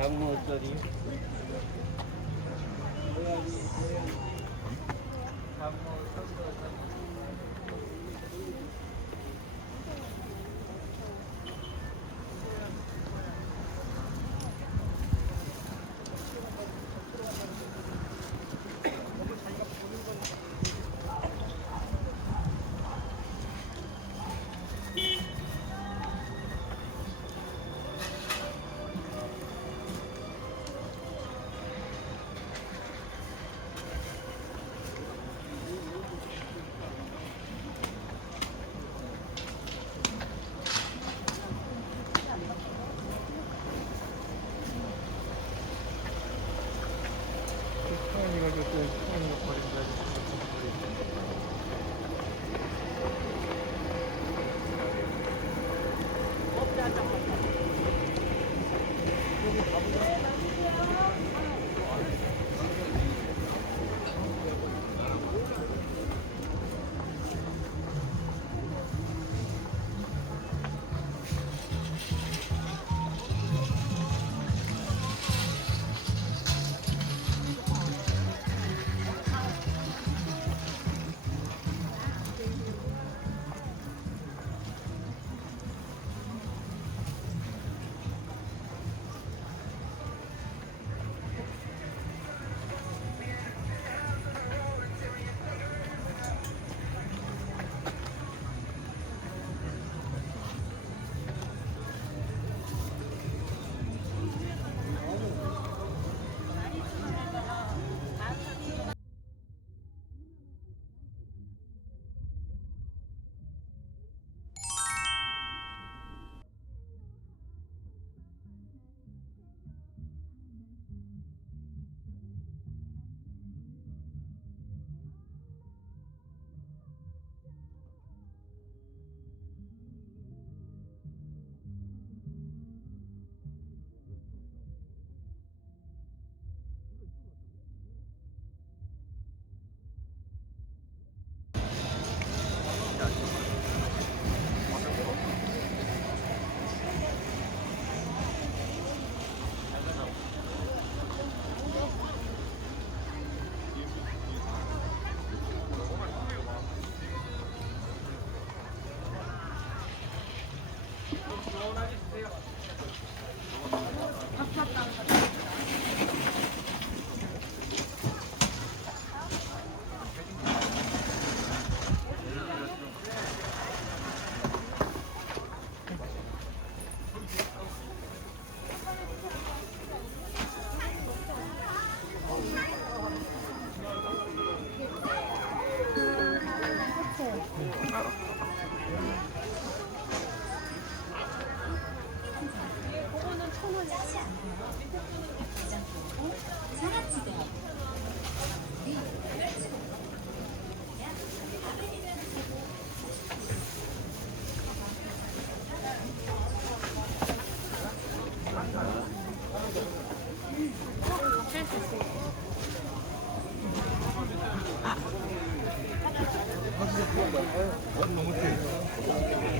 Come on, 同じ姿勢や。哎，我弄不进。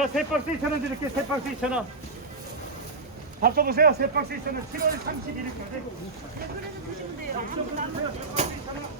자, 세 박스 2,000원 드릴게요. 세 박스 2,000원. 바꿔보세요. 세 박스 2,000원. 7월 31일까지. 가자고지 무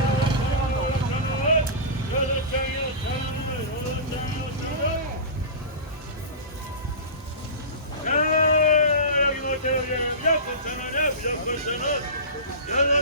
여기다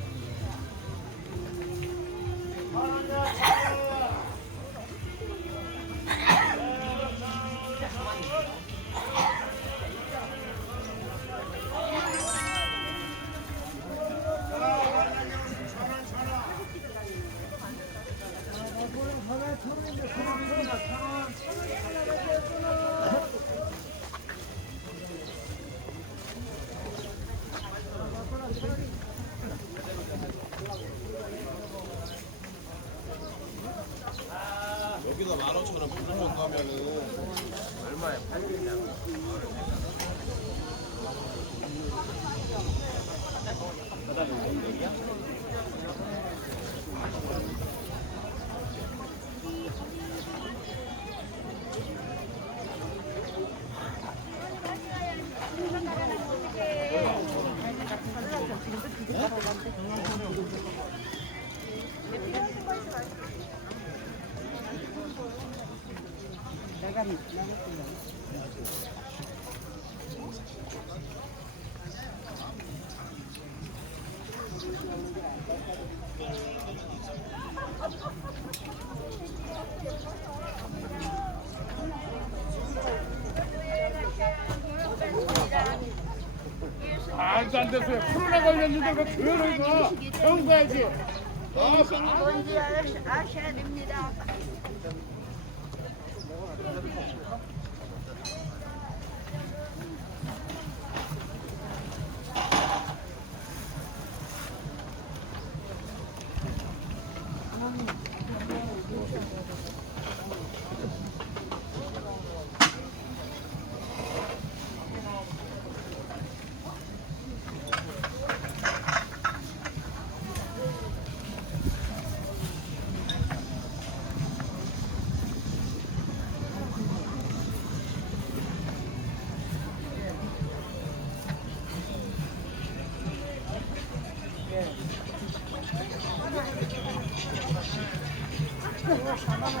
말도 안 됐어요. 코로나 걸렸는데 그 교회를 가. 병 가야지. 인생이 뭔지 아- 아셔야 됩니다. 세상에